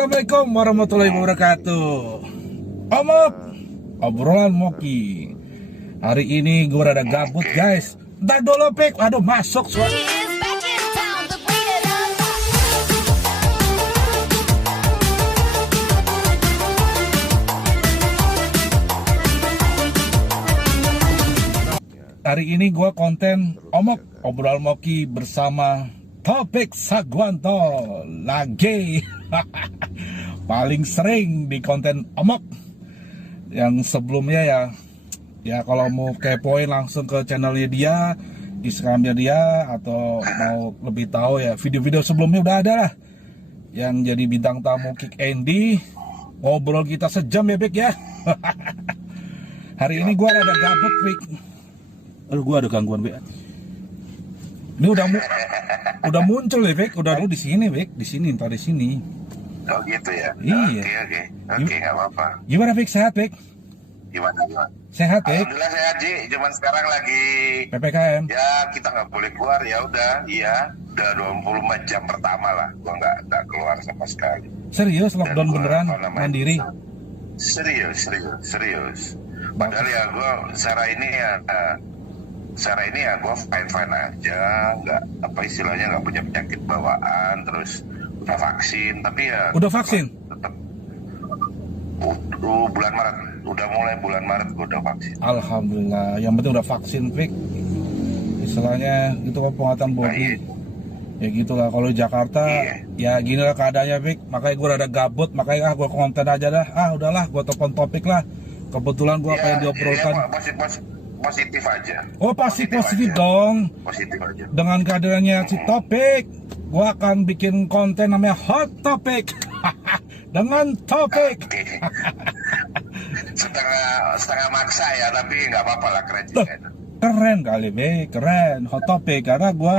Assalamualaikum warahmatullahi wabarakatuh. Omok, obrolan Moki. Hari ini gue rada gabut guys. Ntar dulu pik, aduh masuk suara. Hari ini gue konten Omok, obrolan Moki bersama Topik Sagwanto lagi. Paling sering di konten Omok. Yang sebelumnya ya kalau mau kepoin langsung ke channelnya dia, Instagramnya dia, atau mau lebih tahu ya video-video sebelumnya udah ada lah. Yang jadi bintang tamu Kick Andy, ngobrol kita sejam ya Bek ya. Hari ini gue ada gabut Bek. Aduh, gue ada gangguan Bek. Ini udah muncul ya Bek, udah lu di sini Bek, di sini entar di sini. Oh gitu ya. Iya. Oke, nggak apa-apa. Gimana Bek, sehat Bek? Gimana? Sehat Bek? Alhamdulillah sehat Ji, cuman sekarang lagi PPKM. ya kita nggak boleh keluar ya udah, iya udah 24 jam pertama lah, gua nggak keluar sama sekali. Serius lockdown Dan gua, beneran mandiri? Serius. Padahal ya gua secara ini ya gue fine aja, nggak apa istilahnya nggak punya penyakit bawaan, terus udah vaksin, tapi ya Udah vaksin? tetap bulan Maret, udah mulai bulan Maret gue udah vaksin. Alhamdulillah, yang penting udah vaksin Vic. Istilahnya itu kan penguatan body. Ya gitulah, kalau di Jakarta ya gini lah keadaannya Vic. Makanya gue rada gabut, makanya gue konten aja dah. Udahlah, gue telepon Topik lah. Kebetulan gue apa yang diobrolkan. Positif aja. Oh pasti positif dong. Positif aja. Dengan kehadirannya si Topik, gue akan bikin konten namanya Hot Topic. Dengan Topik. Okay. setengah maksa ya, tapi nggak apa-apa lah, keren juga. Keren kali Be, keren Hot Topic, karena gue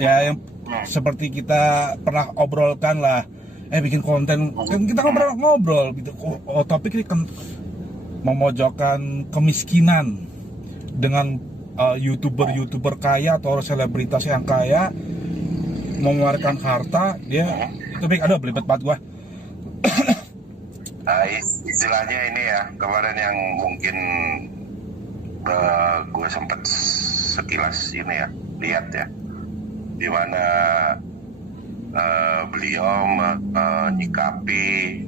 ya yang seperti kita pernah obrolkan lah, bikin konten kan kita ngobrol gitu. Hot Topic ini kan memojokkan kemiskinan dengan youtuber kaya atau selebritas yang kaya mengeluarkan harta dia itu Bik, aduh belibet banget gua. Istilahnya ini ya, kemarin yang mungkin gue sempet sekilas ini ya lihat ya, dimana beliau menyikapi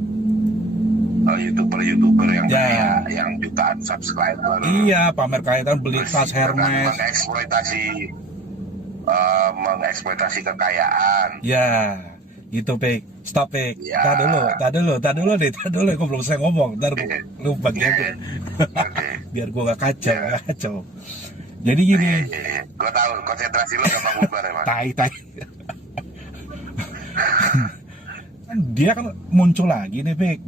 youtuber yang kaya, yang jutaan subscriber. Iya, pamer kaya kan, beli tas Hermes, mengeksploitasi kekayaan. Ya, gitu Pek. Stop Pek. Ya. Tak dulu deh, gue belum selesai ngomong. Ntar gue lupa gitu. Biar gue gak kacau. Jadi gini. Gue tahu konsentrasi lo gampang bubar emang. Tai. Dia kan muncul lagi nih Pek,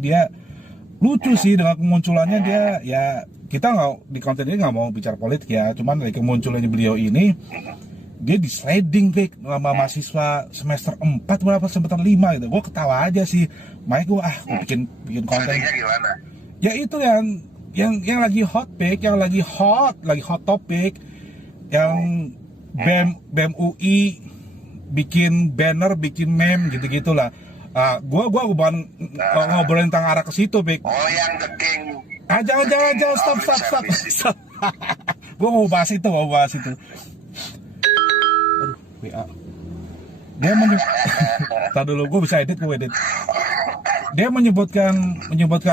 dia lucu sih dengan kemunculannya dia. Ya kita nggak di konten ini nggak mau bicara politik ya, cuman dari kemunculannya beliau ini dia di sliding Pek sama mahasiswa semester 4 berapa semester 5 gitu. Gue ketawa aja sih, makanya gue bikin konten. Gimana? Ya itu yang lagi hot Pek, yang lagi hot topik, yang BEM UI bikin banner, bikin meme gitu-gitulah. Gua bukan ngobrolin tentang arah ke situ, Bek. Oh, yang The King. Jangan, stop. Gua mau bahas itu. Aduh, WA. Dia Tadi dulu, gua bisa edit. Dia menyebutkan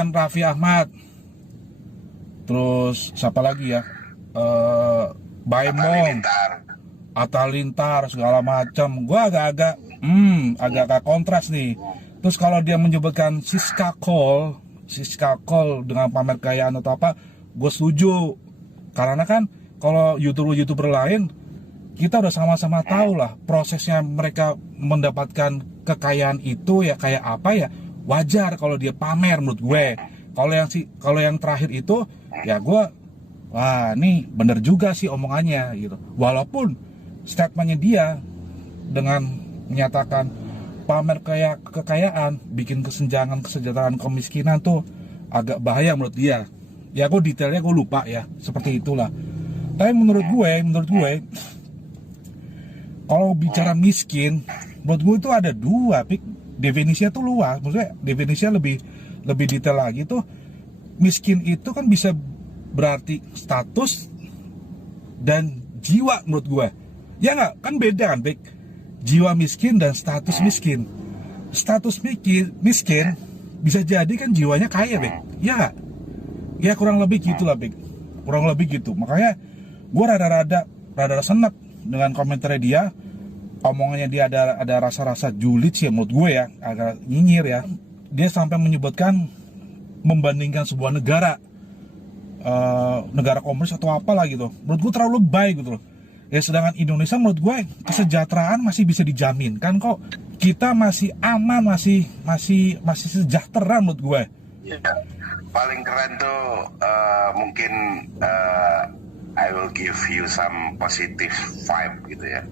Raffi Ahmad. Terus siapa lagi ya? Baimong, Atta Lintar segala macam. Gua agak kontras nih. Terus kalau dia menyebutkan Siska Cole dengan pamer kekayaan atau apa, gue setuju. Karena kan kalau youtuber lain, kita udah sama-sama tahu lah prosesnya mereka mendapatkan kekayaan itu ya kayak apa ya. Wajar kalau dia pamer menurut gue. Kalau yang terakhir itu ya gue, wah ini bener juga sih omongannya gitu. Walaupun statementnya dia dengan menyatakan pamer kekayaan bikin kesenjangan kesejahteraan kemiskinan tuh agak bahaya menurut dia. Ya gue detailnya gue lupa ya, seperti itulah. Tapi menurut gue kalau bicara miskin, menurut gue itu ada dua, Pik. definisinya tuh luas, maksudnya definisinya lebih detail lagi tuh. Miskin itu kan bisa berarti status dan jiwa menurut gue. Ya nggak, kan beda kan, Bek? Jiwa miskin dan status miskin. Status miskin bisa jadi kan jiwanya kaya, Bek. Ya nggak? Ya kurang lebih gitulah, Bek. Kurang lebih gitu. Makanya gue rada senang dengan komentarnya dia. Omongannya dia ada rasa-rasa julid sih menurut gue ya, agak nyinyir ya. Dia sampai menyebutkan membandingkan sebuah negara negara komunis atau apalah gitu. Menurut gue terlalu lebay gitu loh. Ya sedangkan Indonesia menurut gue kesejahteraan masih bisa dijamin kan, kok kita masih aman, masih sejahtera menurut gue. Ya, paling keren tuh mungkin I will give you some positive vibe gitu ya.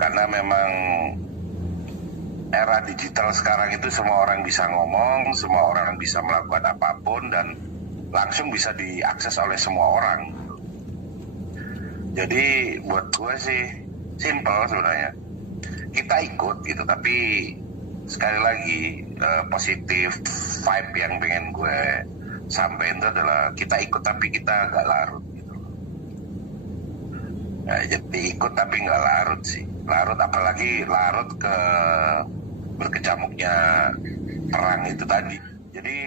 Karena memang era digital sekarang itu semua orang bisa ngomong, semua orang bisa melakukan apapun dan langsung bisa diakses oleh semua orang. Jadi buat gue sih simple sebenarnya. Kita ikut gitu, tapi sekali lagi positif vibe yang pengen gue sampaikan itu adalah kita ikut tapi kita gak larut gitu. Nah, jadi ikut tapi gak larut sih. Larut apalagi larut ke berkecamuknya perang itu tadi. Jadi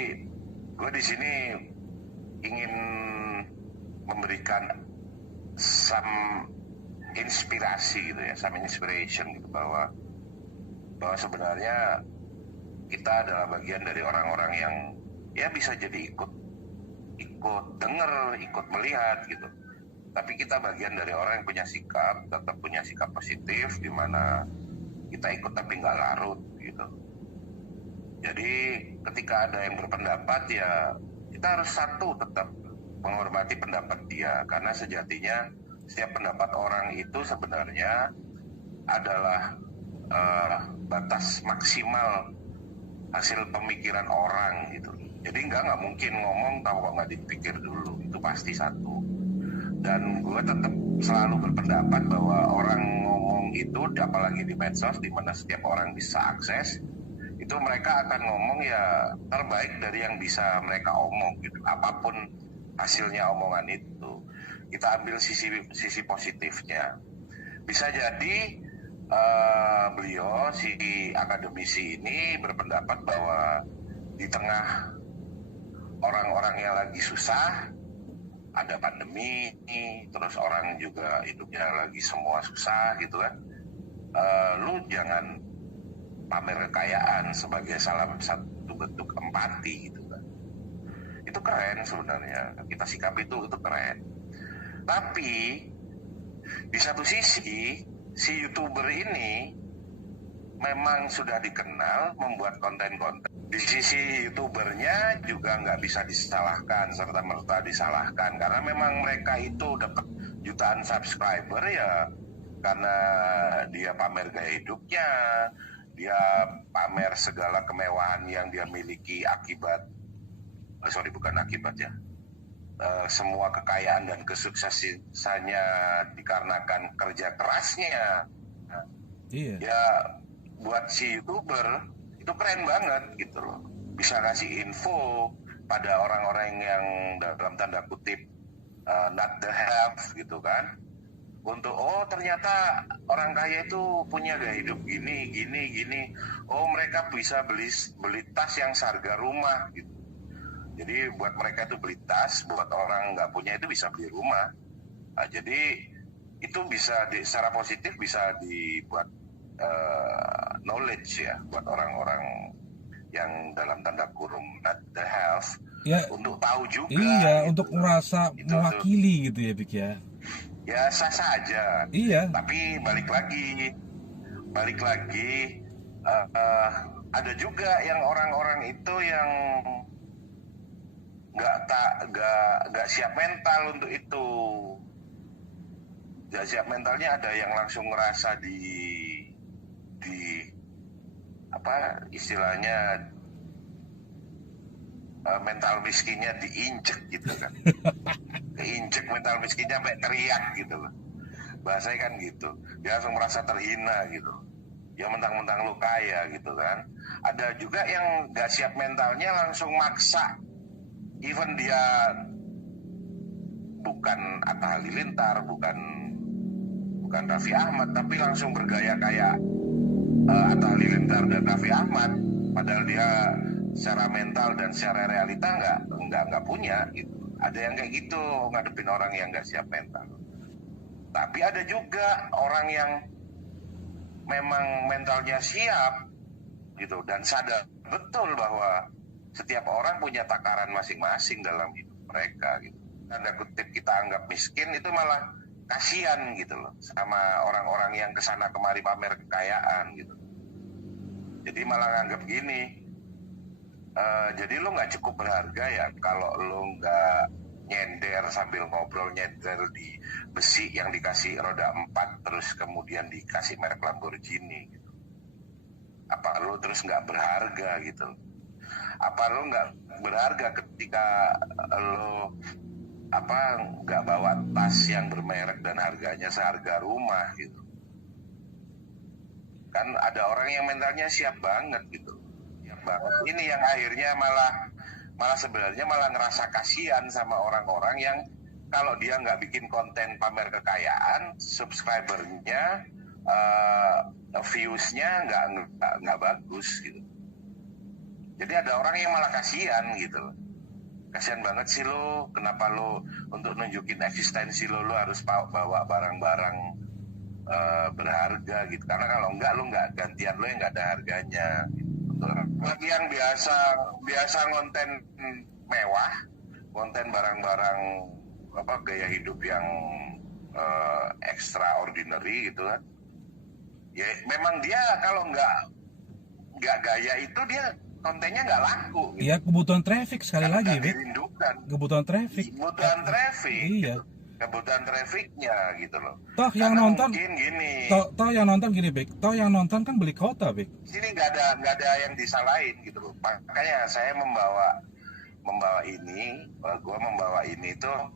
gue di sini ingin memberikan some inspirasi gitu ya, some inspiration gitu bahwa sebenarnya kita adalah bagian dari orang-orang yang ya bisa jadi ikut denger, ikut melihat gitu. Tapi kita bagian dari orang yang punya sikap, tetap punya sikap positif, di mana kita ikut tapi nggak larut gitu. Jadi ketika ada yang berpendapat ya kita harus satu, tetap menghormati pendapat dia, karena sejatinya setiap pendapat orang itu sebenarnya adalah batas maksimal hasil pemikiran orang gitu. Jadi nggak mungkin ngomong kalau nggak dipikir dulu, itu pasti satu. Dan gue tetap selalu berpendapat bahwa orang ngomong itu, apalagi di medsos di mana setiap orang bisa akses, itu mereka akan ngomong ya terbaik dari yang bisa mereka omong gitu. Apapun hasilnya omongan itu, kita ambil sisi positifnya. Bisa jadi beliau si akademisi ini berpendapat bahwa di tengah orang-orang yang lagi susah, ada pandemi, terus orang juga hidupnya lagi semua susah gitu kan, lu jangan pamer kekayaan sebagai salah satu bentuk empati gitu kan. Itu keren sebenarnya, kita sikap itu keren. Tapi di satu sisi si YouTuber ini memang sudah dikenal membuat konten-konten. Di sisi YouTubernya juga nggak bisa disalahkan, serta-merta disalahkan, karena memang mereka itu dapat jutaan subscriber ya karena dia pamer gaya hidupnya, dia pamer segala kemewahan yang dia miliki akibat, semua kekayaan dan kesuksesannya dikarenakan kerja kerasnya. Iya. Ya buat si YouTuber itu keren banget gitu loh, bisa kasih info pada orang-orang yang dalam tanda kutip not the have gitu kan, untuk ternyata orang kaya itu punya gaya hidup gini, mereka bisa beli tas yang seharga rumah gitu. Jadi buat mereka itu beli tas, buat orang nggak punya itu bisa beli rumah. Nah, jadi itu bisa secara positif bisa dibuat knowledge ya buat orang-orang yang dalam tanda kurung not the have Ya, untuk tahu juga. Iya, gitu, untuk merasa mewakili gitu ya, Bik ya. Ya sah-sah aja. Iya. Tapi balik lagi ada juga yang orang-orang itu yang nggak siap mental untuk itu. Nggak siap mentalnya, ada yang langsung ngerasa di apa istilahnya, mental miskinnya diinjek gitu kan. Keinjek mental miskinnya sampai teriak gitu loh. Bahasanya kan gitu. Dia langsung merasa terhina gitu. ya mentang-mentang lu kaya gitu kan. Ada juga yang nggak siap mentalnya langsung maksa, even dia bukan Atta Halilintar, bukan Raffi Ahmad, tapi langsung bergaya kayak Atta Halilintar dan Raffi Ahmad, padahal dia secara mental dan secara realita nggak punya gitu. Ada yang kayak gitu ngadepin orang yang nggak siap mental. Tapi ada juga orang yang memang mentalnya siap gitu dan sadar betul bahwa setiap orang punya takaran masing-masing dalam hidup mereka gitu. Tanda kutip kita anggap miskin itu malah kasihan gitu loh sama orang-orang yang kesana kemari pamer kekayaan gitu. Jadi malah nganggap gini, jadi lo nggak cukup berharga ya kalau lo nggak nyender sambil ngobrol, nyender di besi yang dikasih roda 4 terus kemudian dikasih merek Lamborghini gitu. Apa lo terus nggak berharga gitu? Apa lo nggak berharga ketika lo nggak bawa tas yang bermerek dan harganya seharga rumah gitu? Kan ada orang yang mentalnya siap banget gitu, siap banget. Ini yang akhirnya malah sebenarnya malah ngerasa kasihan sama orang-orang yang kalau dia nggak bikin konten pamer kekayaan, subscribernya, viewsnya nggak bagus gitu. Jadi ada orang yang malah kasihan gitu. Kasihan banget sih lo, kenapa lo untuk nunjukin eksistensi lo harus bawa barang-barang berharga gitu. Karena kalau enggak lo nggak, gantian lo yang nggak ada harganya gitu. Bagi yang biasa ngonten mewah, konten barang-barang gaya hidup yang extraordinary gitu kan, ya memang dia kalau nggak gaya itu dia kontennya nggak laku gitu. Iya, kebutuhan traffic sekali Karena lagi, nggak Bek. dirindukan. Kebutuhan traffic. Iya. Kebutuhan trafficnya gitu loh. Toh yang Karena nonton, mungkin gini, toh yang nonton gini, Bek. Toh yang nonton kan beli kota, Bek. sini nggak ada yang disalahin gitu loh. Makanya saya membawa ini tuh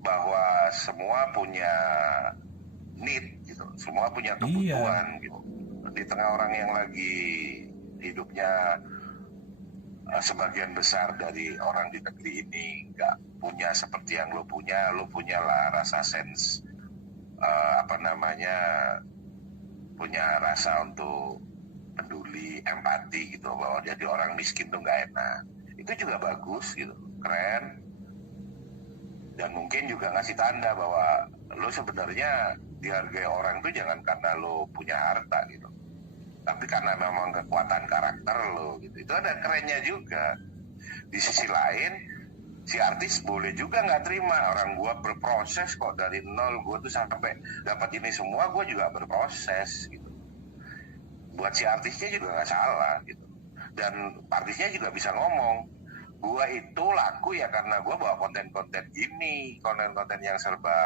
bahwa semua punya need gitu, semua punya kebutuhan gitu. Di tengah orang yang lagi hidupnya sebagian besar dari orang di negeri ini nggak punya seperti yang lo punya lah rasa sense punya rasa untuk peduli, empati gitu, bahwa jadi orang miskin tuh nggak enak. Itu juga bagus gitu, keren. Dan mungkin juga ngasih tanda bahwa lo sebenarnya dihargai orang itu jangan karena lo punya harta gitu, tapi karena memang kekuatan karakter lo gitu. Itu ada kerennya juga. Di sisi lain, si artis boleh juga nggak terima, orang gua berproses kok dari nol, gua tuh sampai dapat ini semua gua juga berproses gitu. Buat si artisnya juga nggak salah gitu. Dan artisnya juga bisa ngomong, gua itu laku ya karena gua bawa konten-konten gini, konten-konten yang serba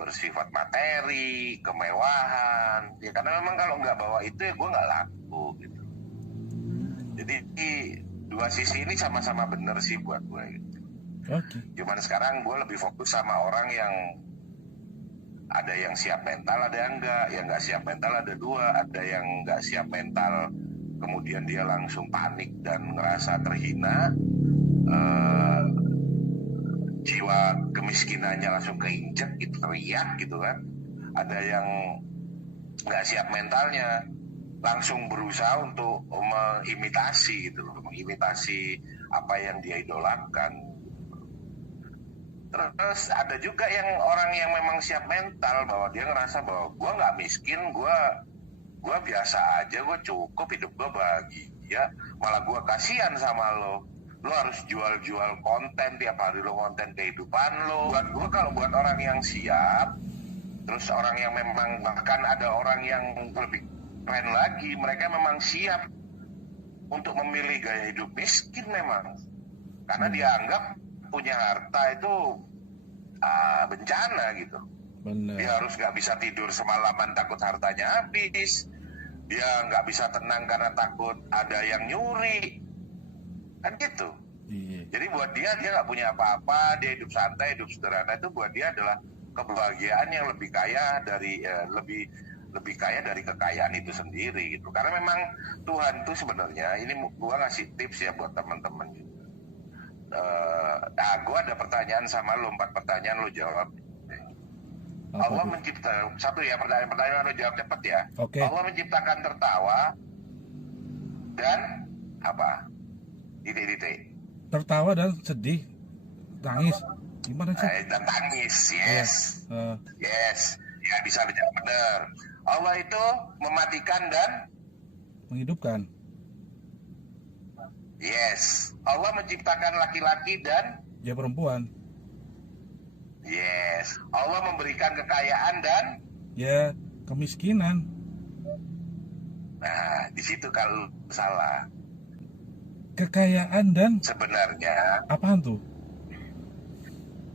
bersifat materi, kemewahan. Ya karena memang kalau nggak bawa itu ya gue nggak laku gitu. Jadi dua sisi ini sama-sama bener sih buat gue gitu. Cuman sekarang gue lebih fokus sama orang yang ada yang siap mental, ada yang enggak. Yang nggak siap mental ada dua, ada yang nggak siap mental kemudian dia langsung panik dan ngerasa terhina, jiwa kemiskinannya langsung keinjek gitu, teriak gitu kan. Ada yang nggak siap mentalnya, langsung berusaha untuk mengimitasi gitu loh, mengimitasi apa yang dia idolakan. Terus ada juga yang orang yang memang siap mental, bahwa dia ngerasa bahwa gue nggak miskin, gue biasa aja, gue cukup, hidup gue bahagia, malah gue kasihan sama lo harus jual konten tiap hari, lo konten kehidupan lo. Buat gue, kalau buat orang yang siap, terus orang yang memang, bahkan ada orang yang lebih keren lagi, mereka memang siap untuk memilih gaya hidup miskin memang, karena dianggap punya harta itu bencana gitu. Bener. Dia harus nggak bisa tidur semalaman takut hartanya habis, dia nggak bisa tenang karena takut ada yang nyuri, kan gitu. Jadi buat dia nggak punya apa-apa, dia hidup santai, hidup sederhana, itu buat dia adalah kebahagiaan yang lebih kaya dari lebih lebih kaya dari kekayaan itu sendiri gitu. Karena memang Tuhan tuh sebenarnya, ini gua ngasih tips ya buat teman-teman. Gua ada pertanyaan sama lo, 4 pertanyaan lo jawab. Apa Allah tuh? mencipta, satu ya, pertanyaan lo jawab cepet ya. Oke. Allah menciptakan tertawa dan apa? Titik-titik. Tertawa dan sedih, nangis, gimana sih? Dan tangis, yes. Eh, Yes, ya bisa dijawab benar. Allah itu mematikan dan menghidupkan. yes. Allah menciptakan laki-laki dan Dia perempuan. yes. Allah memberikan kekayaan dan Ya kemiskinan. nah, di situ kalau salah. Kekayaan dan Sebenarnya apaan tuh?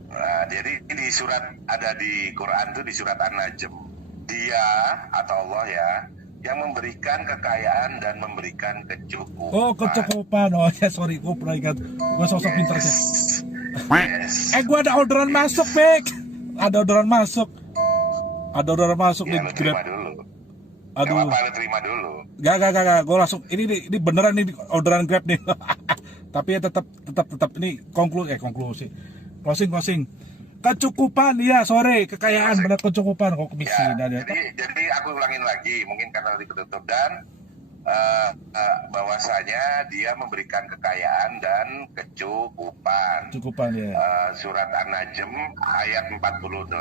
nah, jadi di surat ada di Quran tuh di surat An-Najm. Dia atau Allah ya yang memberikan kekayaan dan memberikan kecukupan. Oh, kecukupan. Oh ya, sorry, gue pernah ingat. Gue sosok pintar sih. Yes. Gue ada orderan masuk, Bek. Ada orderan masuk. Ada orderan masuk Ya, di lu terima Grab. dulu. Aduh. Gak apa-apa, lu terima dulu. Gak. Gue langsung. Ini beneran nih orderan Grab nih. Tapi ya tetap ini konklusi. Closing. Kecukupan, ya sore. Kekayaan, benar kecukupan. Kok kemiskinan ya. Jadi aku ulangin lagi, mungkin karena tadi ketutup dan bahwasanya dia memberikan kekayaan dan kecukupan. Kecukupan ya. Surat An-Najm ayat 48.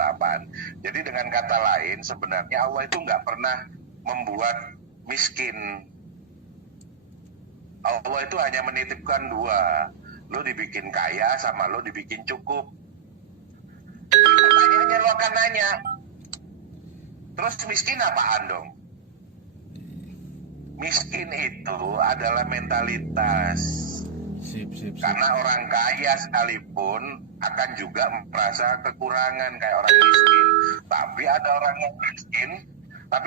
Jadi dengan kata lain sebenarnya Allah itu nggak pernah membuat miskin. Allah itu hanya menitipkan 2. Lo dibikin kaya sama lo dibikin cukup. Pertanyaannya lo akan nanya, terus miskin apaan dong? Miskin itu adalah mentalitas. Sip. Karena orang kaya sekalipun akan juga merasa kekurangan kayak orang miskin. Tapi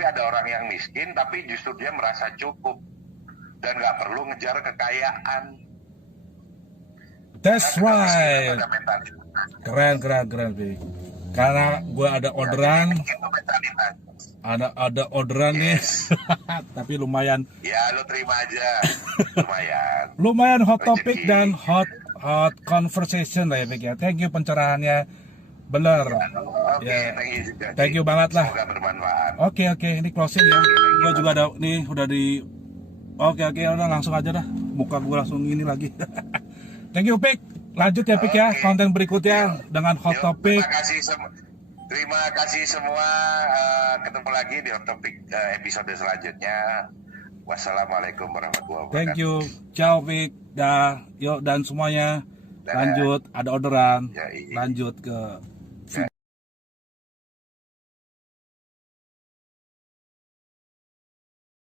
ada orang yang miskin, tapi justru dia merasa cukup dan nggak perlu ngejar kekayaan. That's Karena miskin itu right. ada mentalitas. Keren, Bek. Karena gue ada orderan. Miskin itu mentalitas. Ada orderan nih. Yes. Tapi lumayan Ya lo terima aja. lumayan hot Rezeki. topic dan hot conversation lah ya, Bek ya. Thank you pencerahannya. Bener. Oke, Ya. thank you juga. Thank you banget lah. Semoga bermanfaat. Oke, ini closing ya. Gue juga ada nih udah di. Oke, udah langsung aja dah. Muka gue langsung ini lagi. Thank you, Bek. Lanjut ya, Bek ya. Oke. Konten berikutnya dengan hot Yuk, topic. Terima kasih semua. Ketemu lagi di hot topic episode selanjutnya. Wassalamualaikum warahmatullahi wabarakatuh. Thank you. Ciao, Bek. Dah, yuk dan semuanya Dadah. lanjut. Ada orderan. Ya, iya. Lanjut ke